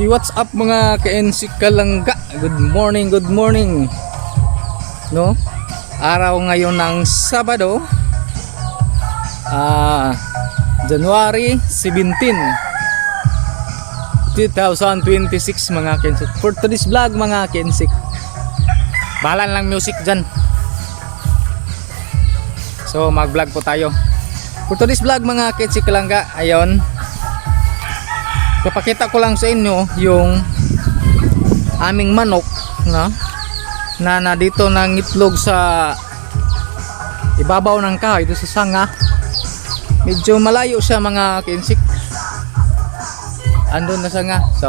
Okay, what's up mga ka-NC Kalangga? Good morning, good morning. No? Araw ngayon ng Sabado, January 17, 2026 mga ka-NC. For today's vlog mga ka-NC, bahala lang music dyan. So mag-vlog po tayo. For today's vlog mga ka-NC Kalangga, ayon, papakita ko lang sa inyo yung aming manok na dito nang itlog sa ibabaw ng kahoy dito sa sanga. Medyo malayo siya mga kinsik, andun na sanga. So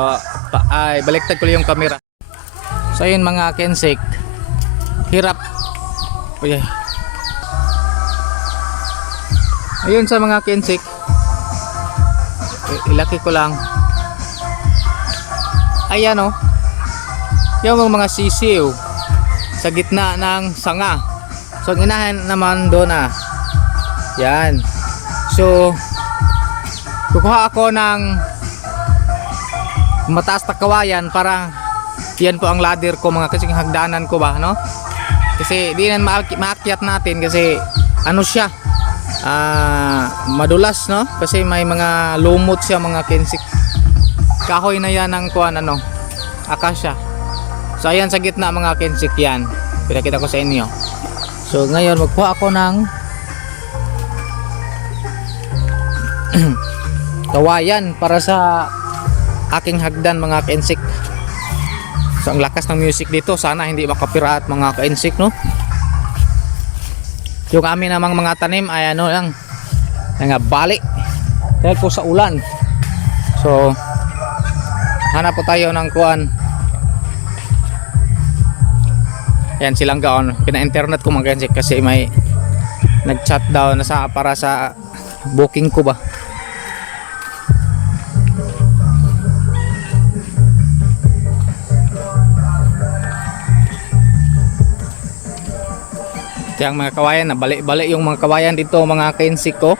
ay baliktad ko yung camera. So ayun mga kinsik, hirap. Ayun sa mga kinsik, ilaki ko lang. Ayan o, yung mga sisiw sa gitna ng sanga. So ang inahin naman doon yan. So kukuha ako ng mataas na kawayan para yan po ang ladder ko mga kasing hagdanan ko ba, no? Kasi di na maakyat natin kasi ano siya, madulas, no? Kasi may mga lumot siya mga kinsik. Kahoy na yan ng kuan, akasya. So ayan sa gitna mga kinsik yan, pinakita ko sa inyo. So ngayon magkuha ako ng kawayan para sa aking hagdan mga kinsik. So ang lakas ng music dito, sana hindi makapiraat mga kinsik, no? Yung amin namang mga tanim ay lang bali dahil po sa ulan. So hanap po tayo ng kuan. Yan silang gaon, pina-internet ko mga kinsik kasi may nag-chat daw na para sa booking ko ba. Yung mga kawayan na bali-bali yung mga kawayan dito mga kinsik ko.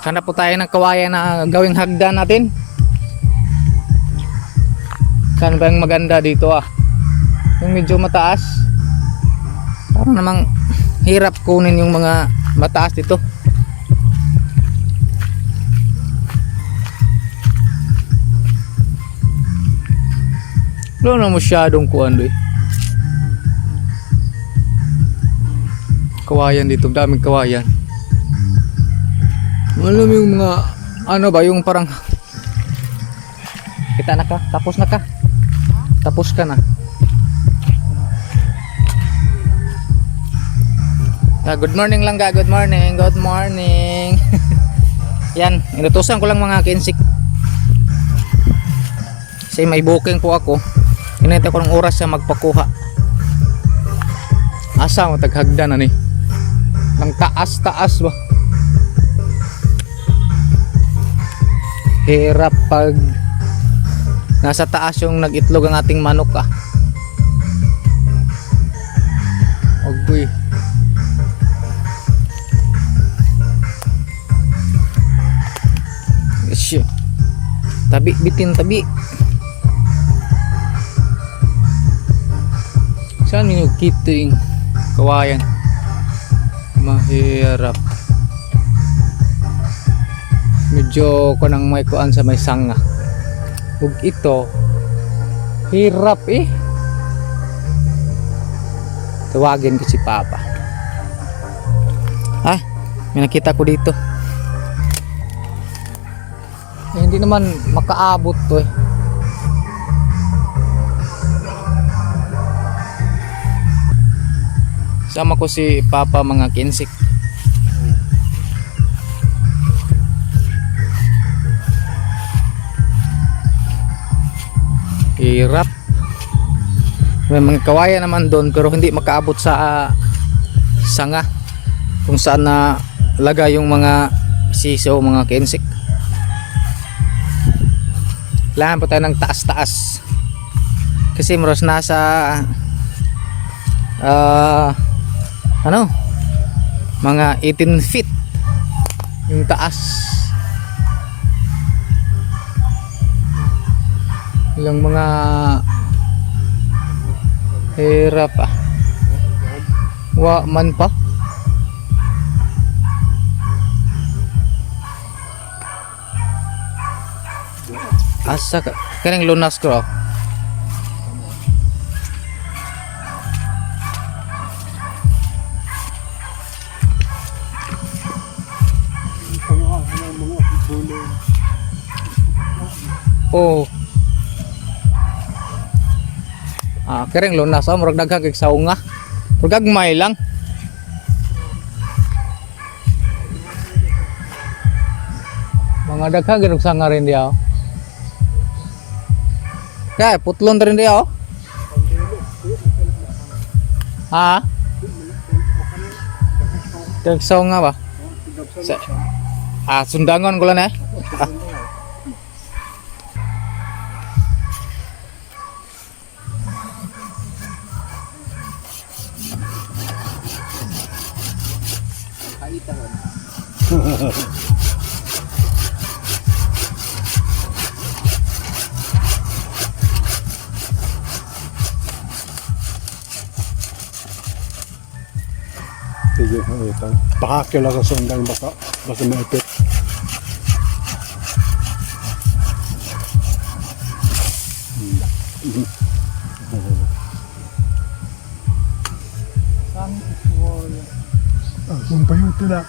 Hanap po tayo ng kawayan na gawing hagdan natin. Saan ba yung maganda dito yung medyo mataas? Parang namang hirap kunin yung mga mataas dito. Wala na masyadong kuan doy. Kawayan dito, daming kawayan. Alam yung mga yung parang kita na ka, tapos ka na. Good morning lang ga, good morning. Yan, inutusan ko lang mga kinsik kasi may booking po ako. Hinintay ko ng oras siya magpakuha. Asa mo taghagdan na ni ng taas ba. Hirap pag nasa taas yung nag-itlog ang ating manok Ogoy. Tabi bitin tabi. Saan yung kiting kawayan? Mahirap. Medyo ko nang may kuan sa may sanga. Ug ito hirap Tawagin ko si Papa. May nakita ko dito. Hindi naman makaabot to Sama ko si Papa mga kinsik. Hirap. May mga kawayan naman doon pero hindi makaabot sa sanga kung saan na lagay yung mga siso mga kinsik. Kailangan po tayo ng taas-taas kasi maros nasa mga 18 feet yung taas. Ilang mga hirap ah. Wa man pa. Asa ka kaning lunas ko. Oh. Kering lunas murag daghang kay saunga. Murag gagmay lang. Mga daghang gyud sanga rin diha. Kaya putlon rin diha. Ha? Kag saunga ba? Sundangon ko lang eh. Sige, ito. Pakakil ako sa sundang baka maipit. Kumpayote na.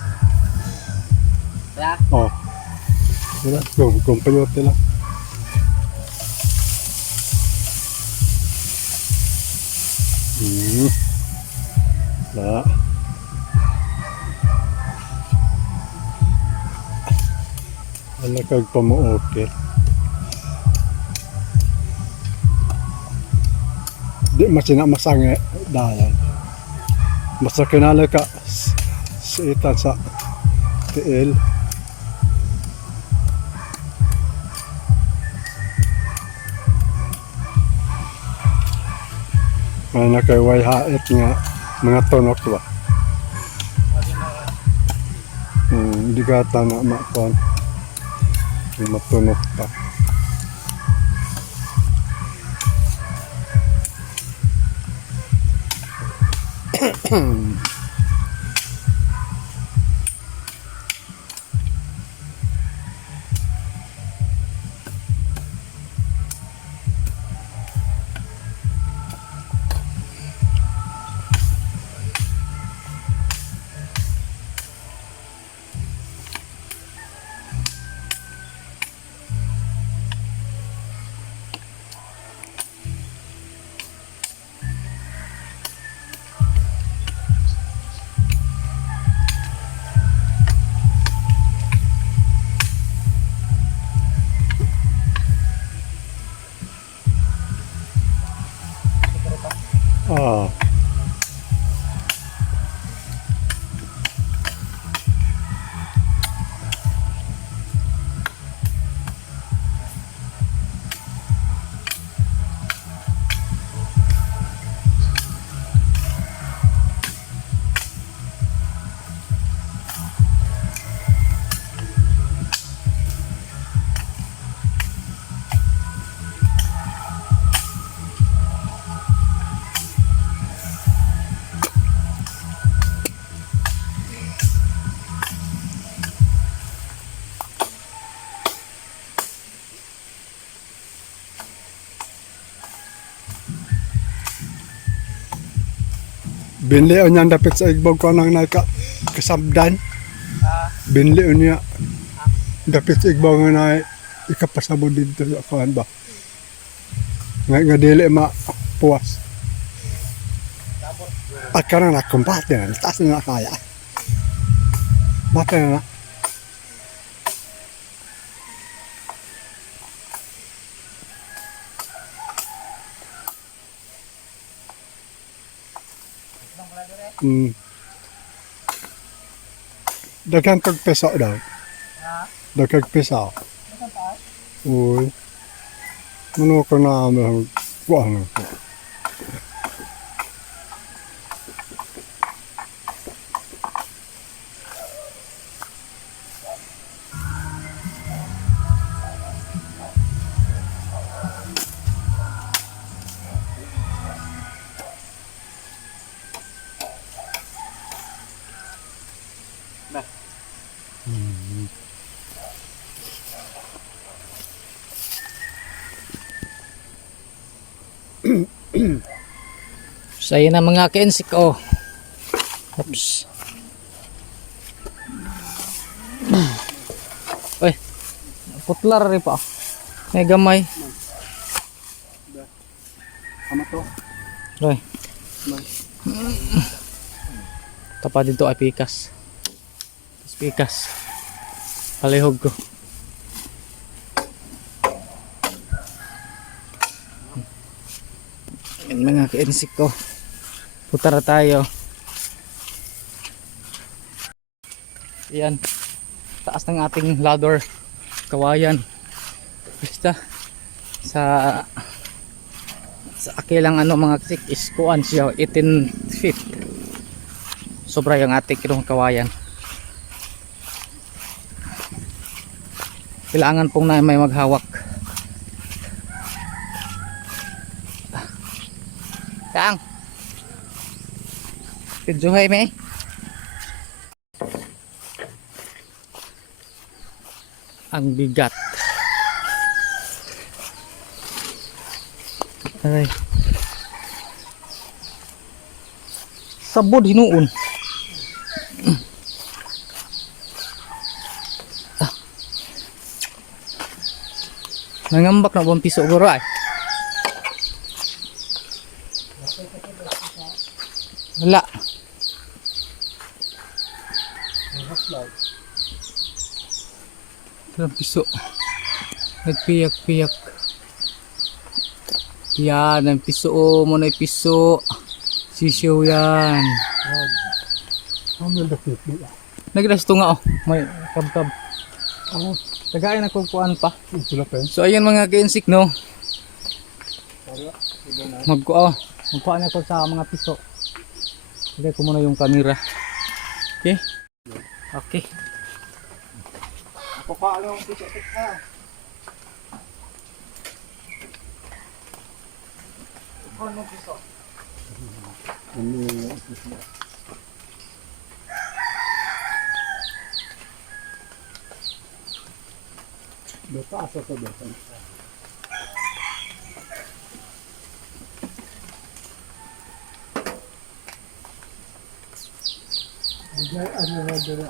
Ya. Oh. Mira, kumpayote na. Na. Ano kag pamuoke. Di masina masange dalan. Basta kinala ka sa itan sa tiil. Ano kay way hait nga mga tunok ba? Hindi ka na makon. Matunok pa. Ah. Binli o niyan dapit sa igbog ko nang kasabdan. Binli o niya dapit sa igbog nga ikapasabod dito sa kuhan ba. Nga dili puwas. At karang nakumpate na, taas na kaya. Mata na. Daghang kag peso daw. Daghang peso. Uy. Ano ko na kuha ko. So ayun na mga ka-insect oh. Oops. Uy, putlar rin pa. May gamay. Ano to? Uy. Tapa dito ay pikas. Pikas. Palihog ko. Yan mga ka-insect ko. Putara tayo. Yan. Taas ng ating ladder. Kawayan. Basta sa akilang ano mga kasik is kuan siya 18 feet. Sobra yung ating kinong kawayan. Kailangan pong na may maghawak. Kang. Kidjuhay me. Ang bigat. Ay. Sabod hinuon. Nangambak na buong piso guro ay. Wala. Dalam piso. Nagpiyak-piyak. Yan, ang piso mo na piso. Sisiyo yan. Ano yung dakit nila? Nagresto nga oh. May kab-kab. Tagay na kukuan pa. Sila pa yun. So ayan mga ka-insect no. Magkuha na ko sa mga piso. Lagay ko muna yung camera. Okay? Okay. Ako pa alam yung piso. Ano piso? Bata asa sa bata. Bigay ano na dira.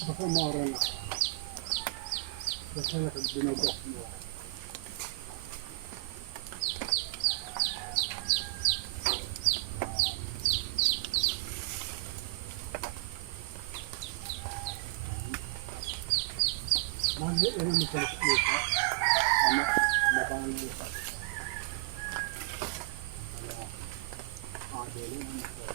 Baka mara na. Baka nakabinagok mo. Mali na naman sa lupa. Ano? Mabang lupa. Dili naman sa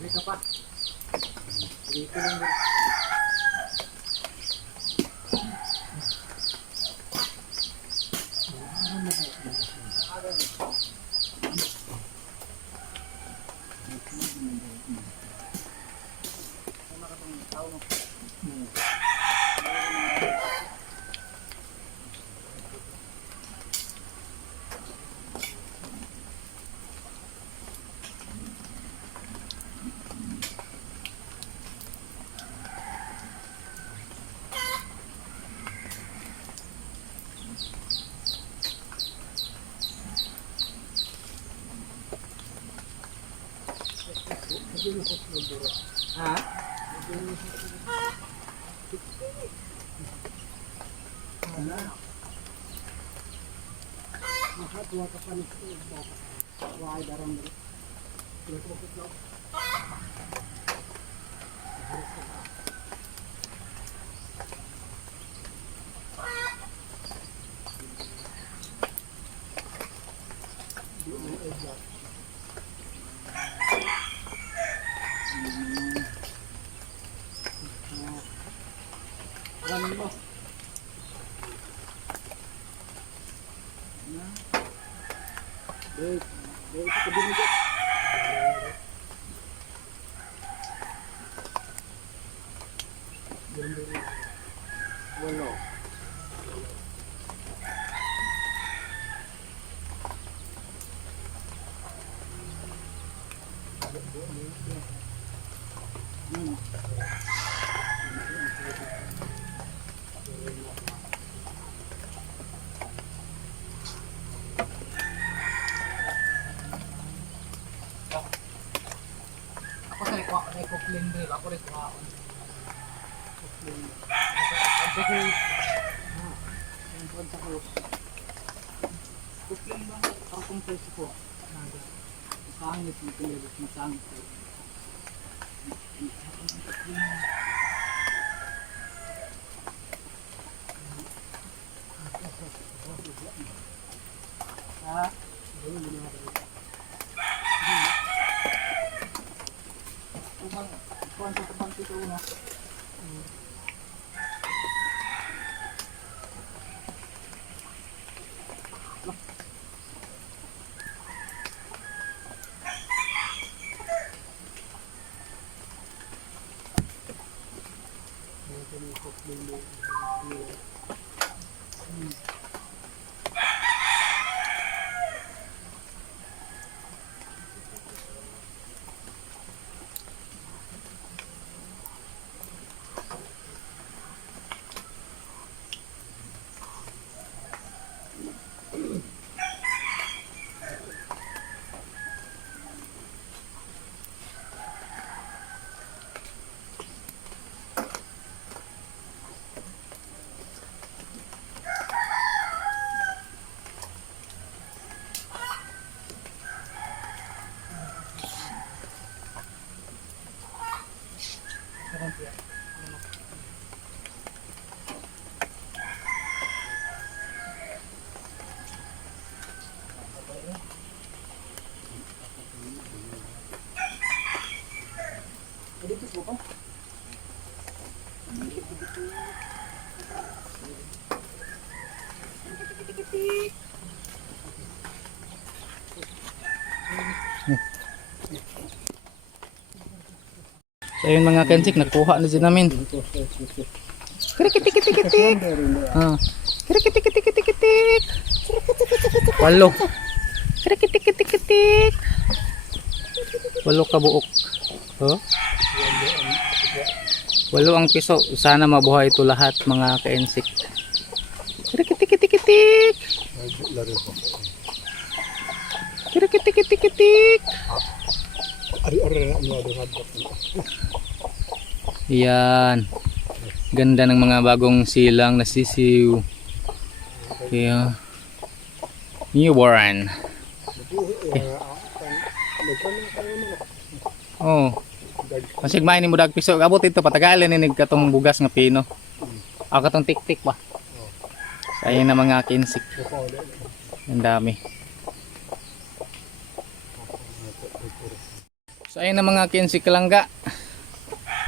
Dito pa. Dito lang. Ha? Makatuwa ka pa nito. Why darang dito? Ako sa ikuha ko na ikuklin din. Ako rin kuha ko. Kuklin ba? Ako kung pwede ko. Sangit mo pinilabas mo sangit. So yun mga kensik, nakuha na din namin. Kirikitik-kitik-kitik. Kirikitik-kitik-kitik. Walo. Kirikitik-kitik-kitik. Walo kabuok. Oh. Walo ang piso. Sana mabuhay ito lahat mga kensik. Kirikitik-kitik-kitik. Kirikitik-kitik-kitik. Ari-ari na mga dumadot. Yan. Ganda ng mga bagong silang na sisiw. Kaya newborn. Oh. Masig main mo dag piso. Abot ito patagalin ni katong bugas nga pino. Katong tik-tik pa. Sayang na mga kinsik. Ang dami. So ayun na mga kinsik kalangga.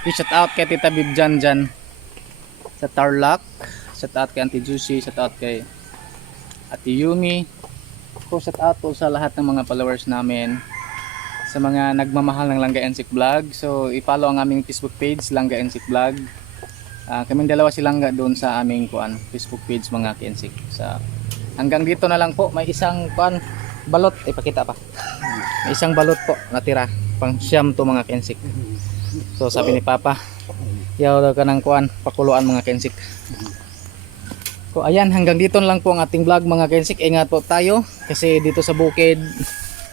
Shout out kay Tita Bib Jan sa Tarlac. Shout out kay Auntie Juicy. Shout out kay Ate Yumi. Shout out po sa lahat ng mga followers namin. Sa mga nagmamahal ng Langga Ensik Vlog. So i-follow ang aming Facebook page Langga Ensik Vlog. Kaming dalawa si Langga doon sa aming Facebook page mga kinsik. Hanggang dito na lang po. May isang balot. Ipakita pa. May isang balot po natira. Pang siyam to mga kinsik. So sabi ni Papa, yaw daw ka ng pakuluan mga kinsik. So ayan, hanggang dito lang po ang ating vlog mga kinsik. Ingat po tayo kasi dito sa bukid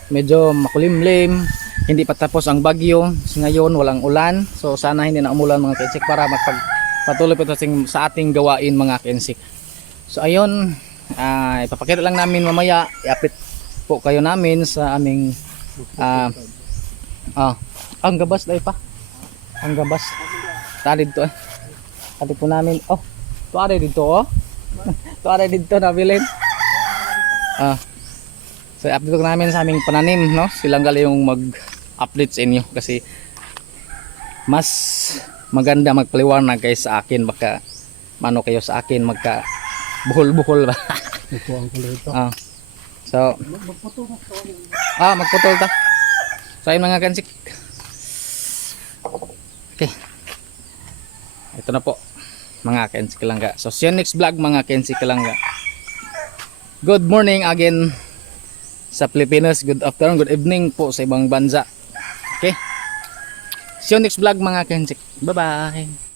medyo makulimlim, hindi pa tapos ang bagyo. Ngayon walang ulan. So sana hindi na umulan mga kinsik para magpatuloy po sa ating gawain mga kinsik. So ayun, ipapakita lang namin mamaya, i-update po kayo namin sa aming ang gabas dahil pa. Ang gabas. Talid to Talid po namin. Tuwari dito Tuwari dito nabilin. So update ko namin sa aming pananim, no? Silang gali yung mag-update sa inyo kasi mas maganda magpaliwanag kayo sa akin, baka mano kayo sa akin magka buhol-buhol ba. Ito ang kulito. So, magputol ta. So, ayun mga kensik. Okay. Ito na po, mga kensik langga. So, see you next vlog, mga kensik langga. Good morning again sa Pilipinas. Good afternoon, good evening po sa ibang bansa. Okay. See you next vlog, mga kensik. Bye-bye.